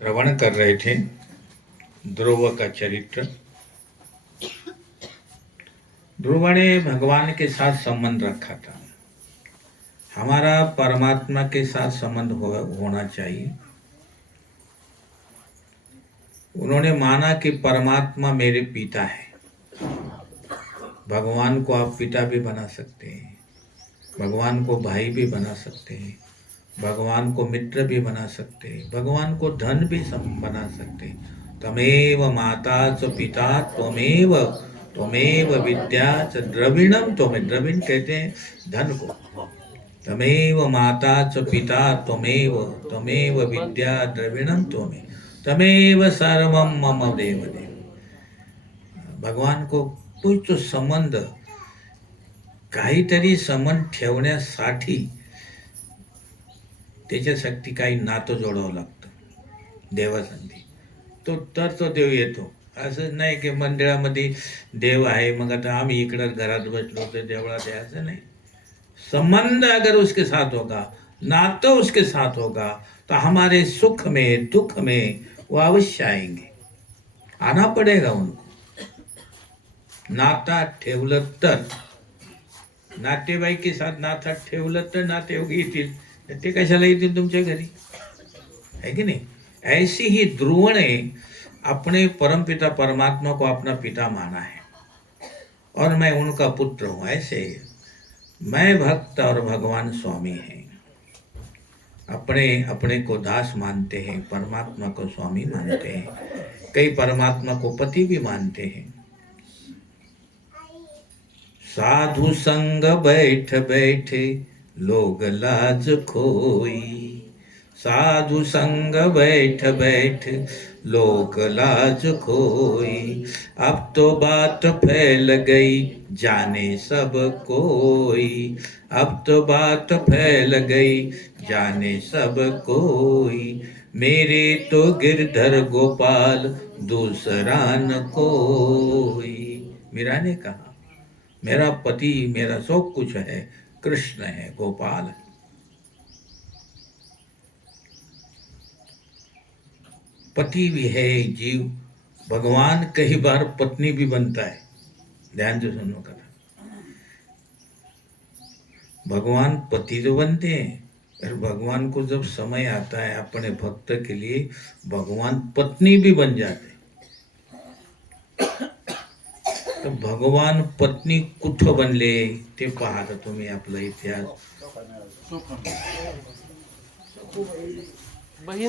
श्रवण कर रहे थे ध्रुव का चरित्र। ध्रुव ने भगवान के साथ संबंध रखा था। हमारा परमात्मा के साथ संबंध होना चाहिए। उन्होंने माना कि परमात्मा मेरे पिता है। भगवान को आप पिता भी बना सकते हैं, भगवान को भाई भी बना सकते हैं, भगवान को मित्र भी बना सकते हैं, भगवान को धन भी बना सकते हैं। तमेव माता च पिता त्वमेव त्वमेव विद्या च द्रविणम त्वमेव। द्रविण कहते हैं धन को। तमेव माता च पिता त्वमेव त्वमेव विद्या द्रविणम त्वमेव तमेव सर्वम मम देव देव। भगवान को कुछ तो संबंध, काहीतरी संबंध ठेवण्यासाठी त्याच्यासाठी काही नातं जोडावं लागतं देवासाठी, तो देव येतो. असं नाही की मंदिरामध्ये देव आहे मग आता आम्ही इकडं घरात बसलो तर देवळात आहे, असं नाही. संबंध अगर उसके साथ होगा, नातं उसके साथ होगा, तो हमारे सुख में दुख में वो अवश्य आएंगे. आना पड़ेगा उनको. नाता ठेवलं तर, नातेवाईक के साथ नाता ठेवलं तर नातेवाईक येतील. ते कशाला येतील तुमच्या घरी, है कि नहीं? ऐसी ही ध्रुव ने अपने परमपिता परमात्मा को अपना पिता माना है और मैं उनका पुत्र हूं. ऐसे मैं भक्त और भगवान स्वामी हैं. अपने अपने को दास मानते हैं, परमात्मा को स्वामी मानते हैं. कई परमात्मा को पति भी मानते हैं. साधु संग बैठ बैठे लोग लाज खोई. साधु संग बैठ बैठ लोग लाज खोई. अब तो बात फैल गई जाने सब कोई. अब तो बात फैल गई जाने सब कोई. मेरे तो गिरधर गोपाल दूसरा न कोई. मीरा ने कहा मेरा पति, मेरा सब कुछ है, कृष्ण है, गोपाल है. पति भी है जीव. भगवान कई बार पत्नी भी बनता है. ध्यान से सुनो कथा. भगवान पति तो बनते हैं, और भगवान को जब समय आता है अपने भक्त के लिए भगवान पत्नी भी बन जाते. तर भगवान पत्नी कुठं बनले ते पाहता तुम्ही आपला इतिहास.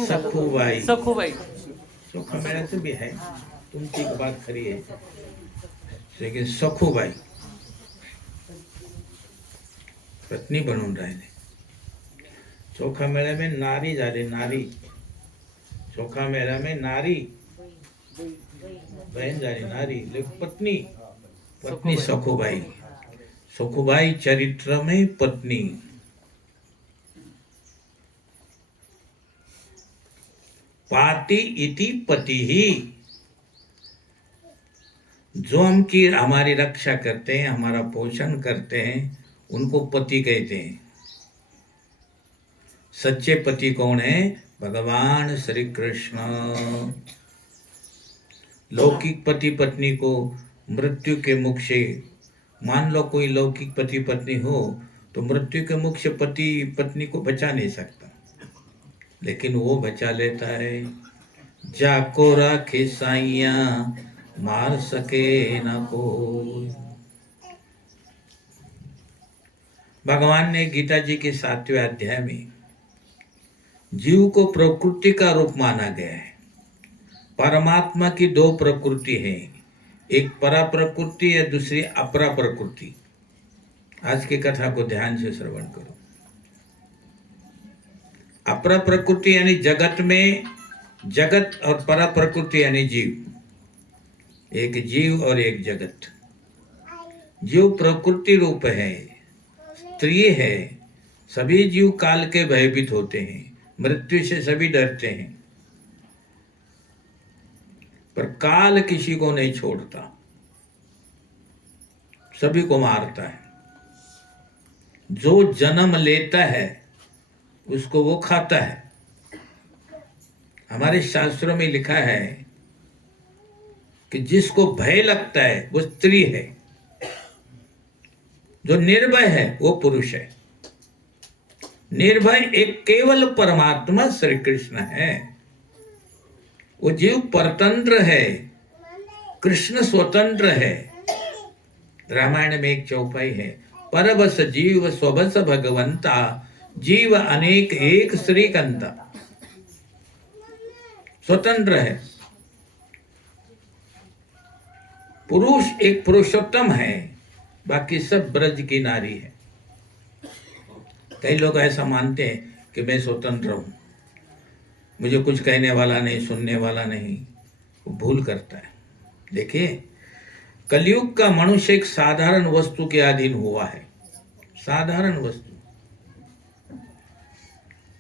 सखूबाई. सखूबाईचं भी आहे. तुमची एक बात खरी आहे. लेकिन सखूबाई पत्नी बनून राहिले. चोखा मेळा में नारी झाले. नारी चोखा मेळा में नारी बहन झाली. नारी पत्नी. पत्नी सखूबाई. सखूबाई चरित्र में पत्नी. पाति इति पति ही. जो हमारी रक्षा करते हैं, हमारा पोषण करते हैं, उनको पति कहते हैं. सच्चे पति कौन है? भगवान श्री कृष्ण. लौकिक पति पत्नी को मृत्यु के मुख से, मान लो कोई लौकिक पति पत्नी हो तो मृत्यु के मुख से पति पत्नी को बचा नहीं सकता, लेकिन वो बचा लेता है. जाको राखे साइया मार सके ना कोई. भगवान ने गीता जी के 7वें अध्याय में जीव को प्रकृति का रूप माना गया है. परमात्मा की 2 प्रकृति है, एक परा प्रकृति या दूसरी अपरा प्रकृति. आज की कथा को ध्यान से श्रवण करो. अपरा प्रकृति यानी जगत में, जगत और परा प्रकृति यानी जीव. एक जीव और एक जगत. जीव प्रकृति रूप है, स्त्री है. सभी जीव काल के भयभीत होते हैं, मृत्यु से सभी डरते हैं, पर काल किसी को नहीं छोड़ता, सभी को मारता है. जो जन्म लेता है उसको वो खाता है, हमारे शास्त्रों में लिखा है कि जिसको भय लगता है वो स्त्री है, जो निर्भय है वो पुरुष है। निर्भय एक केवल परमात्मा श्री कृष्ण है। वो जीव परतंत्र है, कृष्ण स्वतंत्र है। रामायण में एक चौपाई है, परबस जीव स्वबस भगवंता, जीव अनेक एक श्रीकंता। स्वतंत्र है। पुरुष एक पुरुषोत्तम है, बाकी सब ब्रज की नारी है। कई लोग ऐसा मानते हैं कि मैं स्वतंत्र हूं, मुझे कुछ कहने वाला नहीं, सुनने वाला नहीं। वो भूल करता है। देखिए, कलयुग का मनुष्य एक साधारण वस्तु के अधीन हुआ है। साधारण वस्तु।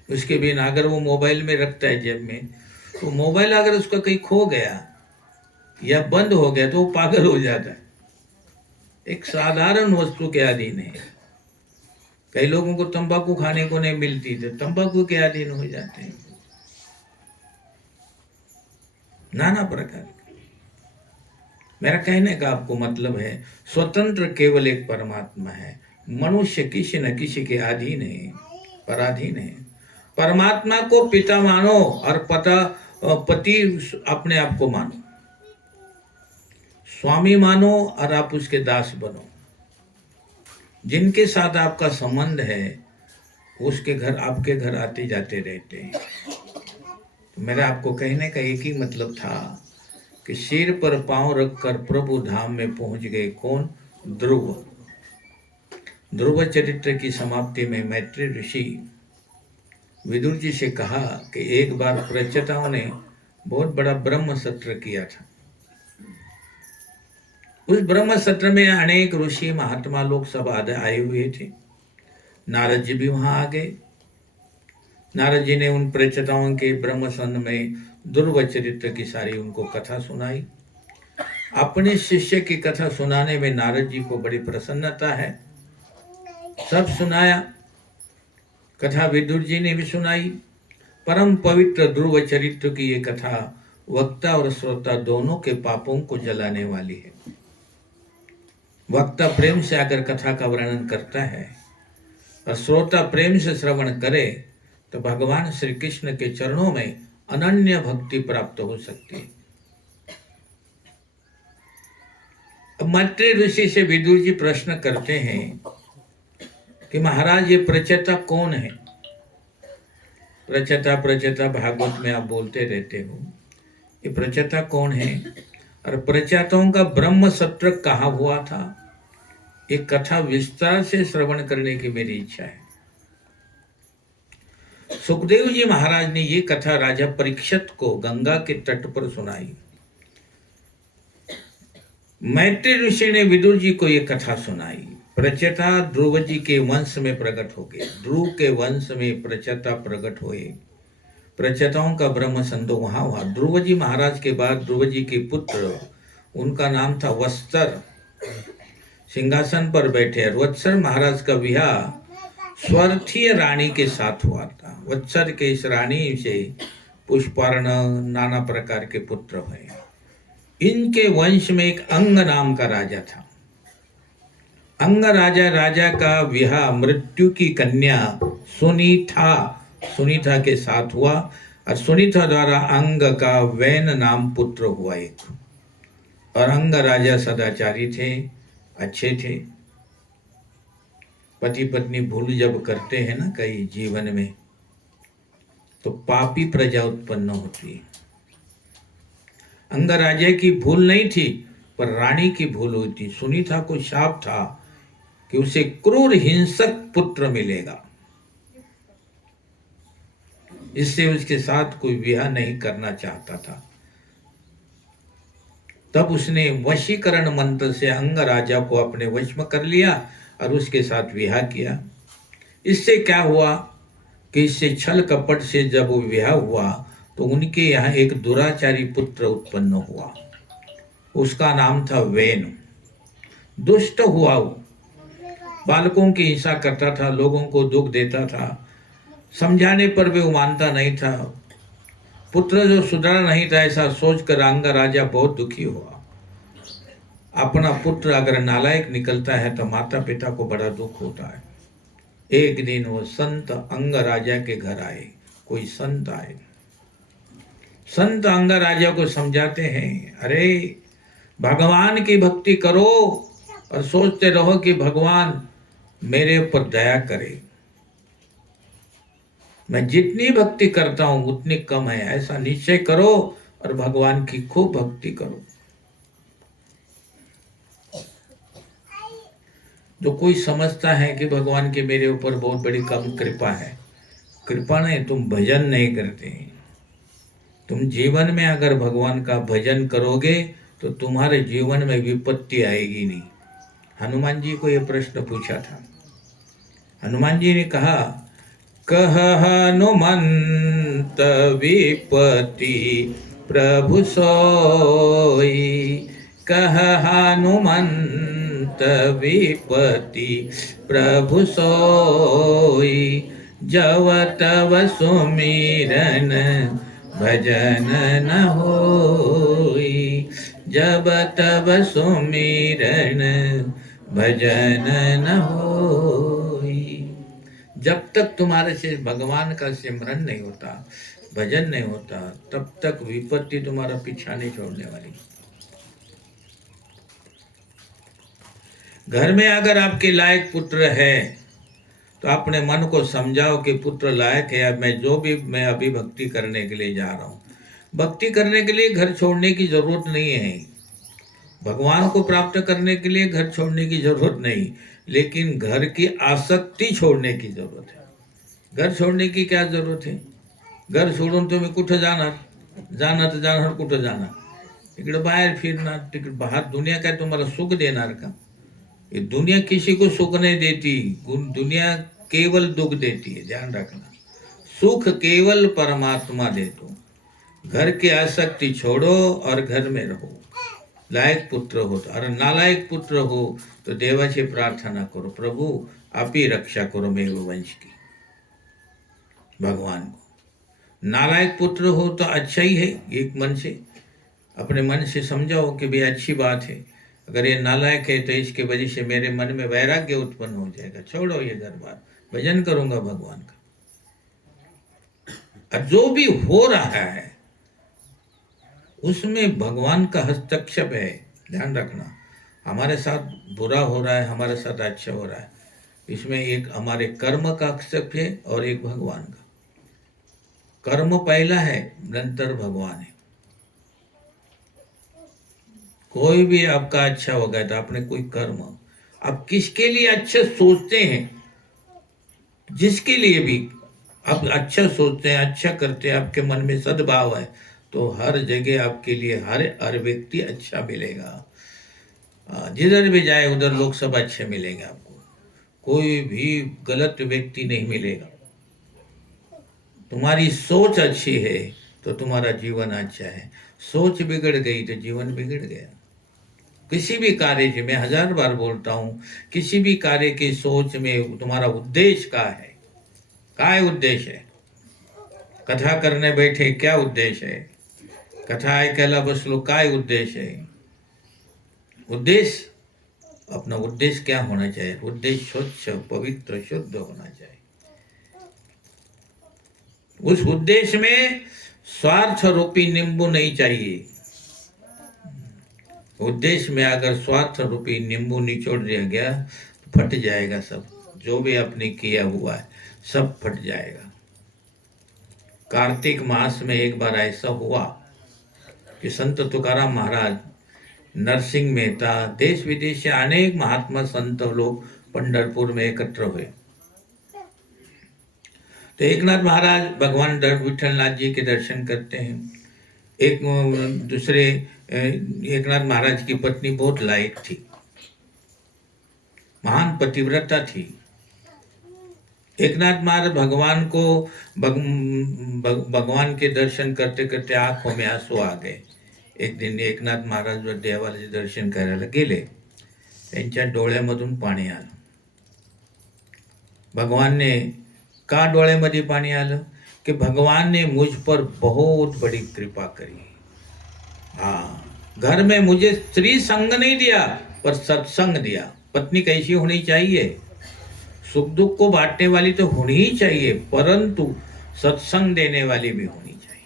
उसके बिना अगर वो मोबाइल में रखता है जेब में, तो मोबाइल अगर उसका कहीं खो गया या बंद हो गया तो वो पागल हो जाता है। एक साधारण वस्तु के अधीन है। कई लोगों को तंबाकू खाने को नहीं मिलती तो तंबाकू के अधीन हो जाते हैं। नाना प्रकार। मेरा कहने का आपको मतलब है, स्वतंत्र केवल एक परमात्मा है। मनुष्य किसी न किसी के अधीन है, पराधीन है। परमात्मा को पिता मानो और पति अपने आप को मानो, स्वामी मानो और आप उसके दास बनो। जिनके साथ आपका संबंध है उसके घर, आपके घर आते जाते रहते हैं। तो मेरा आपको कहने का एक ही मतलब था कि सिर पर पांव रखकर प्रभु धाम में पहुंच गए कौन? ध्रुव। ध्रुव चरित्र की समाप्ति में मैत्री ऋषि विदुर जी से कहा कि एक बार प्रचेताओं ने बहुत बड़ा ब्रह्म सत्र किया था। उस ब्रह्म सत्र में अनेक ऋषि महात्मा लोग सब आए हुए थे। नारद जी भी वहां आ गए। नारद जी ने उन प्रचेताओं के ब्रह्म संध में ध्रुव चरित्र की सारी उनको कथा सुनाई। अपने शिष्य की कथा सुनाने में नारद जी को बड़ी प्रसन्नता है। सब सुनाया। कथा विदुर जी ने भी सुनाई। परम पवित्र ध्रुव चरित्र की ये कथा वक्ता और श्रोता दोनों के पापों को जलाने वाली है। वक्ता प्रेम से आकर कथा का वर्णन करता है और श्रोता प्रेम से श्रवण करे तो भगवान श्री कृष्ण के चरणों में अनन्य भक्ति प्राप्त हो सकती है। अब मैत्री ऋषि से विदुर जी प्रश्न करते हैं कि महाराज ये प्रचेता कौन है? प्रचेता भागवत में आप बोलते रहते हो, ये प्रचेता कौन है और प्रचेताओं का ब्रह्म सत्र कहाँ हुआ था? एक कथा विस्तार से श्रवण करने की मेरी इच्छा है। सुखदेव जी महाराज ने ये कथा राजा परीक्षित को गंगा के तट पर सुनाई। मैत्री ऋषि ने विदुर जी को ये कथा सुनाई। प्रचेता ध्रुव जी के वंश में प्रकट हो गए। ध्रुव के वंश में प्रचेता प्रकट हुए। प्रचेताओं का ब्रह्म संधो वहां हुआ। ध्रुव जी महाराज के बाद ध्रुव जी के पुत्र, उनका नाम था वत्सर, सिंहासन पर बैठे। वत्सर महाराज का विवाह स्वर्थीय रानी के साथ हुआ था। वत्सर के इस रानी से पुष्पार्ण नाना प्रकार के पुत्र हुए। इनके वंश में एक अंग नाम का राजा था। अंग राजा का विवाह मृत्यु की कन्या सुनीता के साथ हुआ और सुनीता द्वारा अंग का वैन नाम पुत्र हुआ एक। और अंग राजा सदाचारी थे, अच्छे थे। पति पत्नी भूल जब करते हैं ना कई जीवन में, तो पापी प्रजा उत्पन्न होती है। अंगराजा की भूल नहीं थी, पर रानी की भूल हुई थी। सुनीता को शाप था कि उसे क्रूर हिंसक पुत्र मिलेगा, इससे उसके साथ कोई विवाह नहीं करना चाहता था। तब उसने वशीकरण मंत्र से अंग राजा को अपने वश में कर लिया और उसके साथ विवाह किया। इससे क्या हुआ कि इससे छल कपट से जब वो विवाह हुआ तो उनके यहाँ एक दुराचारी पुत्र उत्पन्न हुआ। उसका नाम था वेन। दुष्ट हुआ वो, बालकों की हिंसा करता था, लोगों को दुख देता था। समझाने पर भी वो मानता नहीं था। पुत्र जो सुधरा नहीं था ऐसा सोचकर अंग राजा बहुत दुखी हुआ। अपना पुत्र अगर नालायक निकलता है तो माता पिता को बड़ा दुख होता है। एक दिन वो संत अंग राजा के घर आए। कोई संत आए, संत अंग राजा को समझाते हैं, अरे भगवान की भक्ति करो और सोचते रहो कि भगवान मेरे ऊपर दया करे। मैं जितनी भक्ति करता हूं उतनी कम है, ऐसा निश्चय करो और भगवान की खूब भक्ति करो। जो कोई समझता है कि भगवान की मेरे ऊपर बहुत बड़ी कम कृपा है, कृपा नहीं, तुम भजन नहीं करते। तुम जीवन में अगर भगवान का भजन करोगे तो तुम्हारे जीवन में विपत्ति आएगी नहीं। हनुमान जी को यह प्रश्न पूछा था। हनुमान जी ने कहा, कह हनुमंत विपत्ति प्रभु सोई, कह हनुमंत विपत्ति प्रभु सोई, जव तव सुमिरन भजन न होई, जब तब सुमिरन भजन न होई। जब तक तुम्हारे से भगवान का सिमरन नहीं होता, भजन नहीं होता, तब तक विपत्ति तुम्हारा पीछा नहीं छोड़ने वाली। घर में अगर आपके लायक पुत्र है तो अपने मन को समझाओ कि पुत्र लायक है, अब मैं अभी भक्ति करने के लिए जा रहा हूँ। भक्ति करने के लिए घर छोड़ने की जरूरत नहीं है। भगवान को प्राप्त करने के लिए घर छोड़ने की जरूरत नहीं, लेकिन घर की आसक्ति छोड़ने की जरूरत है। घर छोड़ने की क्या जरूरत है? घर सोडून तुम्ही कुठं जाणार? जाणार तर जाणार कुठं जाणार? इकडे बाहेर फिरणार, तिकडे बाहर दुनिया काय तुम्हाला सुख देणार का? ये दुनिया किसी को सुख नहीं देती, दुनिया केवल दुख देती है, ध्यान रखना। सुख केवल परमात्मा दे दो। घर की आसक्ति छोड़ो और घर में रहो। लायक पुत्र हो तो, और नालायक पुत्र हो तो देवाची प्रार्थना करो, प्रभु आप ही रक्षा करो मेरे वंश की। भगवान को नालायक पुत्र हो तो अच्छा ही है, एक मन से अपने मन से समझाओ कि भाई अच्छी बात है, अगर ये नालायक है तो इसके वजह से मेरे मन में वैराग्य उत्पन्न हो जाएगा, छोड़ो ये घर बार, भजन करूंगा भगवान का। और जो भी हो रहा है उसमें भगवान का हस्तक्षेप है, ध्यान रखना। हमारे साथ बुरा हो रहा है, हमारे साथ अच्छा हो रहा है, इसमें एक हमारे कर्म का हस्तक्षेप है और एक भगवान का। कर्म पहला है, नंतर भगवान है। कोई भी आपका अच्छा होगा तो आपने कोई कर्म, आप किसके लिए अच्छा सोचते हैं, जिसके लिए भी आप अच्छा सोचते हैं, अच्छा करते हैं, आपके मन में सद्भाव है, तो हर जगह आपके लिए हर व्यक्ति अच्छा मिलेगा। जिधर भी जाए उधर लोग सब अच्छे मिलेंगे आपको, कोई भी गलत व्यक्ति नहीं मिलेगा। तुम्हारी सोच अच्छी है तो तुम्हारा जीवन अच्छा है, सोच बिगड़ गई तो जीवन बिगड़ गया। किसी भी कार्य से, मैं 1000 बार बोलता हूं, किसी भी कार्य की सोच में तुम्हारा उद्देश्य क्या है उद्देश्य है? कथा करने बैठे क्या उद्देश्य है? कथा ऐकायला बसलो काय उद्देश्य है? उद्देश्य, अपना उद्देश्य क्या होना चाहिए? उद्देश्य स्वच्छ पवित्र शुद्ध होना चाहिए। उस उद्देश्य में स्वार्थ रूपी नींबू नहीं चाहिए। उद्देश्य में अगर स्वार्थ रूपी नींबू निचोड़ दिया गया तो फट जाएगा सब, जो भी आपने किया हुआ है सब फट जाएगा। कार्तिक मास में एक बार ऐसा हुआ कि संत तुकाराम महाराज, नरसिंह मेहता, देश विदेश से अनेक महात्मा संत लोग पंढरपुर में एकत्र हुए। तो एकनाथ महाराज भगवान विठलनाथ जी के दर्शन करते हैं। एक दूसरे एकनाथ महाराज की पत्नी बहुत लायक थी, महान पतिव्रता थी। एकनाथ महाराज भगवान को भगवान के दर्शन करते करते आंखों में आंसू आ गए। एक दिन एकनाथ महाराज देवाचे दर्शन करायला गेले, त्यांच्या डोळ्यामधून पाणी आलं। भगवानने का डोळ्यामध्ये पाणी आलं? कि भगवान ने मुझ पर बहुत बड़ी कृपा करी। हाँ, घर में मुझे स्त्री संग नहीं दिया पर सत्संग दिया। पत्नी कैसी होनी चाहिए? सुख दुख को बांटने वाली तो होनी ही चाहिए, परंतु सत्संग देने वाली भी होनी चाहिए।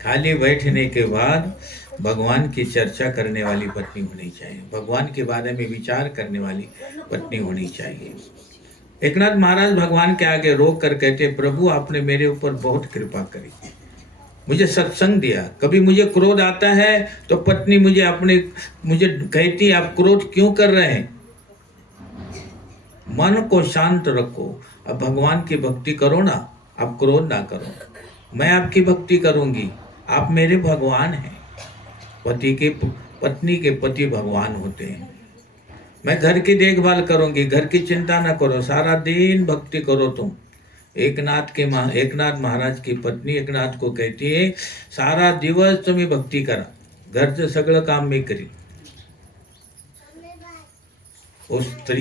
खाली बैठने के बाद भगवान की चर्चा करने वाली पत्नी होनी चाहिए, भगवान के बारे में विचार करने वाली पत्नी होनी चाहिए। एकनाथ महाराज भगवान के आगे रो कर कहते, प्रभु आपने मेरे ऊपर बहुत कृपा करी, मुझे सत्संग दिया। कभी मुझे क्रोध आता है तो पत्नी मुझे कहती, आप क्रोध क्यों कर रहे हैं? मन को शांत रखो, अब भगवान की भक्ति करो ना, आप क्रोध ना करो, मैं आपकी भक्ति करूंगी, आप मेरे भगवान हैं। पत्नी के पति भगवान होते हैं। मैं घर की देखभाल करूंगी, घर की चिंता ना करो, सारा दिन भक्ति करो तुम। एकनाथ महाराज की पत्नी एकनाथ को कहती है, सारा दिवस तुम्ही भक्ती करा, घरचं सगळं काम मी करीन। उस स्त्री